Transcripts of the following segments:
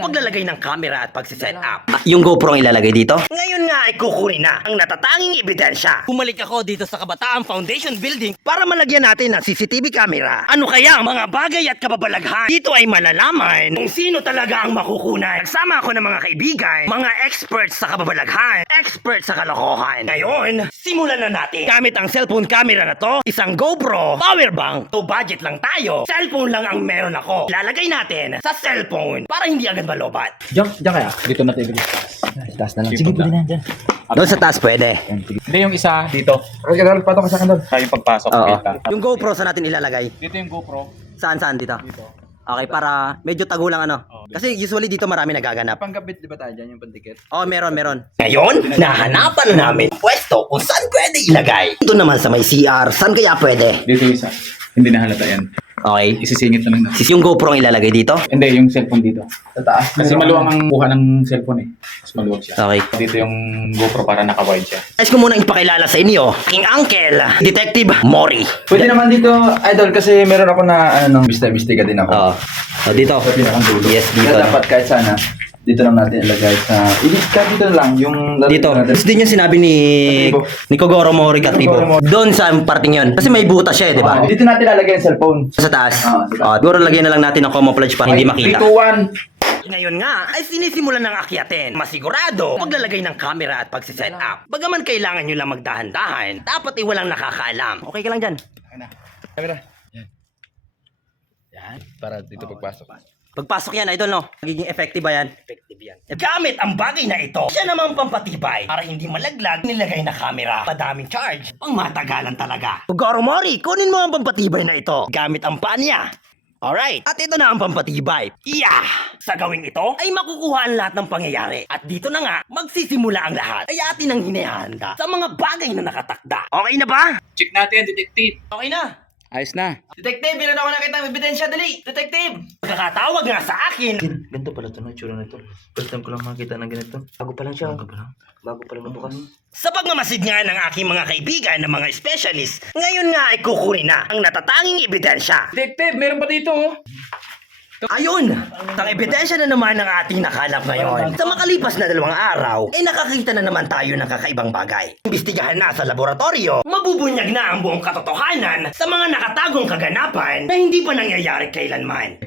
Paglalagay ng camera at pagsiset up. Yung GoPro ang ilalagay dito? Ngayon nga ay kukunin na ang natatanging ebidensya. Bumalik ako dito sa Kabataan Foundation Building para malagyan natin ng CCTV camera. Ano kaya ang mga bagay at kababalaghan? Dito ay malalaman kung sino talaga ang makukunan. Nagsama ako ng mga kaibigan, mga experts sa kababalaghan, experts sa kalokohan. Ngayon, simulan na natin. Gamit ang cellphone camera na to, isang GoPro, power bank. To budget lang tayo. Cellphone lang ang meron ako. Ilalagay natin sa cellphone para hindi agad malobat. Diyan kaya? Dito na tayo. Taas na lang. Sige, pwede na dyan. Doon sa taas pwede. Hindi yung isa dito. Okay, patok ka sa kanal. Yung pagpasok Oo. kita. Yung GoPro sa natin ilalagay. Dito yung GoPro. Saan dito? Dito. Okay, para medyo tagulang ano. Kasi usually dito marami nagaganap. Pangkabit, di ba tayo dyan yung pandikit? Oh, meron. Ngayon, nahanapan na namin pwesto kung saan pwede ilagay. Ito naman sa may CR, saan kaya pwede? Dito yung isa. Hindi na halata yan. Okay. Isisingit na lang. Sis yung GoPro ang ilalagay dito? Hindi, yung cellphone dito. Sa taas. Kasi maluwang ang buha ng cellphone eh. Mas maluwag siya. Okay. Dito yung GoPro para naka-wide siya. Guys, ko muna ipakilala sa inyo, aking uncle, Detective Mori. Pwede naman dito, idol, kasi meron ako na, mistake din ako. Oo. Oh, dito. Sa pinakang dulo. Yes, dito. Kaya dapat kahit sana, dito lang natin ilagay sa, kahit dito lang, yung Dito. Tapos din yung sinabi ni Kogoro Mori Katribo. Doon sa parting yun. Kasi may butas siya eh, di ba? Dito natin lalagay yung cellphone. Sa taas. Ah, sa taas. Oh, siguro lagyan na lang natin ng camouflage para hindi makita. 3, 2, 1. Ngayon nga ay sinisimulan ng akyatin. Masigurado paglalagay ng camera at pagsiset up. Bagaman kailangan nyo lang magdahan-dahan, dapat ay walang nakakaalam. Okay ka lang dyan. Camera. Yan. Para dito pagpasok. Pagpasok yan, idol, no? Magiging effective ba yan? Effective yan. Gamit ang bagay na ito, siya naman pampatibay para hindi malaglag, nilagay na camera. Padaming charge, pang matagalan talaga. Goro Mori, kunin mo ang pampatibay na ito. Gamit ang paa niya. Alright, at ito na ang pampatibay. Sa gawing ito, ay makukuha ang lahat ng pangyayari. At dito na nga, magsisimula ang lahat. Ay atin ang hinihanda sa mga bagay na nakatakda. Okay na ba? Check natin, detective. Okay na. Ayos na. Detective, meron ako nakita ng ebidensya, dali! Detective! Kakatawag nga sa akin. Ganito pala ito, no? Itsura na ito. First time ko lang makita ng ganito. Bago pa lang siya. Bago pa lang bukas. Sa pagmamasid nga ng aking mga kaibigan na mga specialist, ngayon nga ay kukunin na ang natatanging ebidensya. Detective, meron pa dito oh. Ayun! Ang ebidensya na naman ng ating nakalap ngayon. Sa makalipas na 2 araw, ay nakakita na naman tayo ng kakaibang bagay. Imbestigahan na sa laboratorio, mabubunyag na ang buong katotohanan sa mga nakatagong kaganapan na hindi pa nangyayari kailanman.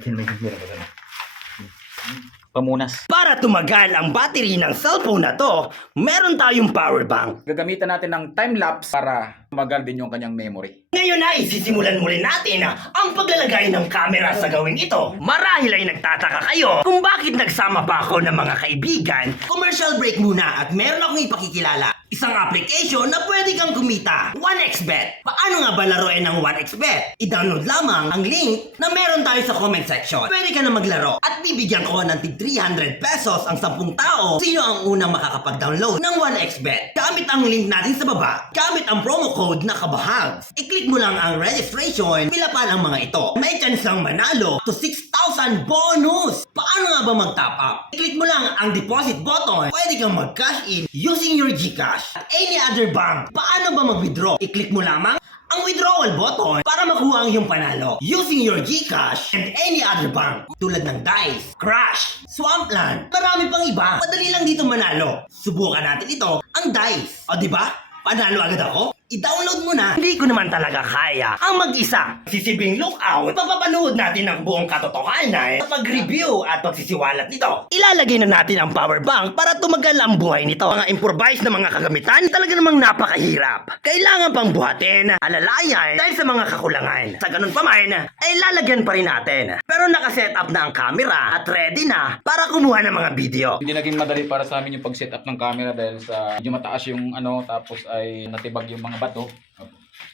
Pamunas. Para tumagal ang battery ng cellphone na to, meron tayong power bank. Gagamitan natin ng time-lapse para tumagal din yung kanyang memory. Ngayon ay sisimulan muli natin ang paglalagay ng camera sa gawing ito. Marahil ay nagtataka kayo kung bakit nagsama pa ako ng mga kaibigan. Commercial break muna at meron akong ipakikilala. Isang application na pwede kang kumita. 1xBet. Paano nga ba laruin ng 1xBet? I-download lamang ang link na meron tayo sa comment section. Pwede ka na maglaro at bibigyan ko ng tig 300 pesos ang 10 tao sino ang unang makakapag-download ng 1xBet. Gamit ang link natin sa baba. Gamit ang promo code na kabahags. I-click mo lang ang registration. Pila pa lang mga ito. May chance lang manalo to 6,000 bonus. Paano nga ba mag-top up? I-click mo lang ang deposit button. Pwede kang mag-cash in using your GCash at any other bank. Paano ba mag-withdraw? I-click mo lamang ang withdrawal button para makuha ang iyong panalo using your GCash and any other bank tulad ng Dice, Crash, Swampland, marami pang iba. Madali lang dito manalo. Subukan natin ito, ang Dice. O diba? Panalo agad ako? I-download mo na. Hindi ko naman talaga kaya ang mag-isa. Sisibing lookout, papapanood natin ang buong katotohanan sa pag-review at pagsisiwalat nito. Ilalagay na natin ang power bank para tumagal ang buhay nito. Mga improvised na mga kagamitan, talaga namang napakahirap. Kailangan pang buhatin, alalayan dahil sa mga kakulangan. Sa ganun pa man, ay lalagyan pa rin natin. Pero nakaset up na ang camera at ready na para kumuha ng mga video. Hindi naging madali para sa amin yung pag-set up ng camera dahil sa medyo mataas yung tapos ay natibag yung mga bato.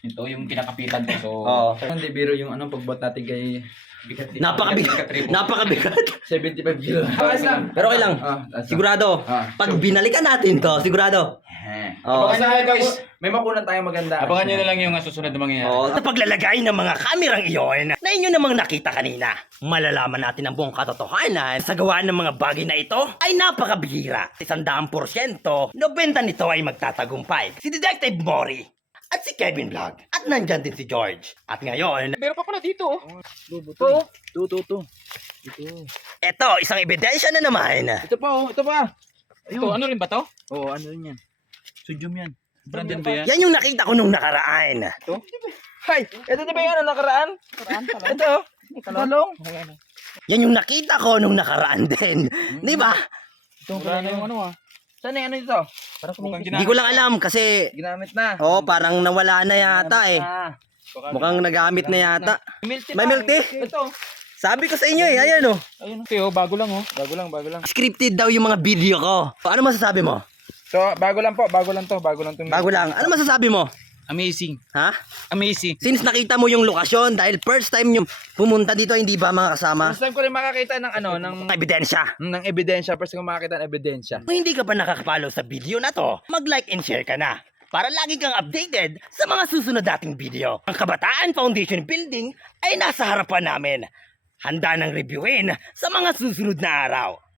Ito yung pinakapitan ko. So, Hindi biro yung pagbuhat natin kay Napakabigat. 75 kilo. Pero okay lang. Sigurado. Pag binalikan natin to, sigurado. Abangan nyo guys. May makunan tayong maganda. Abangan nyo na lang yung susunod na mangyayari. Sa paglalagay ng mga kamerang iyon na inyo namang nakita kanina, malalaman natin ang buong katotohanan sa gawa ng mga bagay na ito ay napakabihira. 100%, 90 nito ay magtatagumpay. Si Detective Mori at si Kevin Vlog. At nandyan din si George. At ngayon, Meron pa pala dito. Oh. To. Ito. eto, isang ebidensya na naman. Ito pa oh. Ito pa. Ito, ano rin ba to? Oo, ano rin yan? Sodium yan. Brandon ba yan? Yan yung nakita ko nung nakaraan. Hay! Ito di ba yan ang nakaraan? Ito. Talong. Yan yung nakita ko nung nakaraan din. Di ba? Wala na yung ano ah. Saan yung ano ito? Parang Mukhang Hindi ko lang alam kasi ginamit na. parang nawala na yata eh. Mukhang nagamit na yata. Milk tea May pa. milk tea? Ito. Sabi ko sa inyo eh, ayan oh. Ayun. Okay, oh, bago lang oh. Bago lang. Scripted daw yung mga video ko. Ano masasabi mo? So, bago lang to. Bago lang to. Bago lang. Ano masasabi mo? Amazing. Ha? Amazing. Since nakita mo yung lokasyon dahil first time yung pumunta dito, hindi ba mga kasama? First time ko rin makakita ng ano, ng Ebidensya. ebidensya. First time ko makakita ng ebidensya. Kung hindi ka pa nakaka-follow sa video na to, mag-like and share ka na para lagi kang updated sa mga susunod nating video. Ang Kabataan Foundation Building ay nasa harapan namin. Handa nang reviewin sa mga susunod na araw.